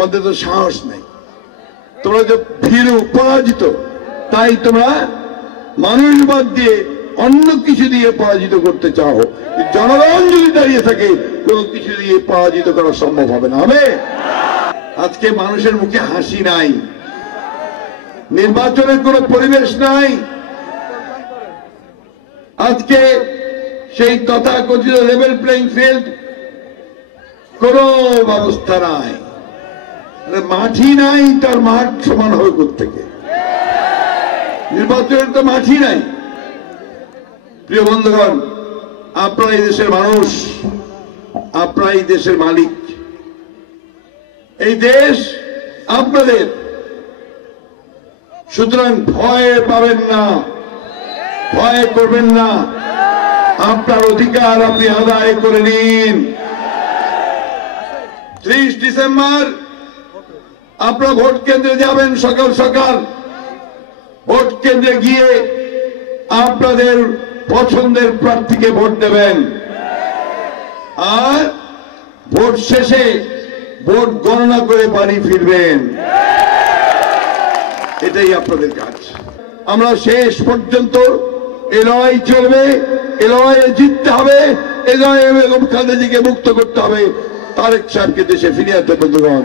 তোমাদের তো সাহস নেই। তোমরা যে ভীরু, পরাজিত, তাই তোমরা মানুষবাদ দিয়ে অন্য কিছু দিয়ে পরাজিত করতে চাও। জনগণ যদি দাঁড়িয়ে থাকে, কোনো কিছু দিয়ে পরাজিত করা সম্ভব হবে না। হবে? আজকে মানুষের মুখে হাসি নাই। নির্বাচনের কোনো পরিবেশ নাই। আজকে সেই তথাকথিত লেভেল প্লেইং ফিল্ড কোন ব্যবস্থা নাই। মাঠই নাই, তার মাঠ সমান হবে থেকে নির্বাচনের তো মাঠই নাই। প্রিয় বন্ধুগণ, আপনারা এই দেশের মানুষ, আপনারা এই দেশের মালিক। এই দেশ আপনাদের। সুতরাং ভয় পাবেন না, ভয় করবেন না। আপনার অধিকার আপনি আদায় করে নিন। ত্রিশ ডিসেম্বর আপনারা ভোট কেন্দ্রে যাবেন সকাল সকাল। ভোট কেন্দ্রে গিয়ে আপনাদের পছন্দের প্রার্থীকে ভোট দেবেন। আর ভোট শেষে ভোট গণনা করে বাড়ি ফিরবেন। এটাই আপনাদের কাজ। আমরা শেষ পর্যন্ত এ চলবে এ জিততে হবে এ লড়াইয়ে বেগম মুক্ত করতে হবে। তারেক সাহেবকে দেশে ফিরিয়ে আনতে বন্ধুগণ।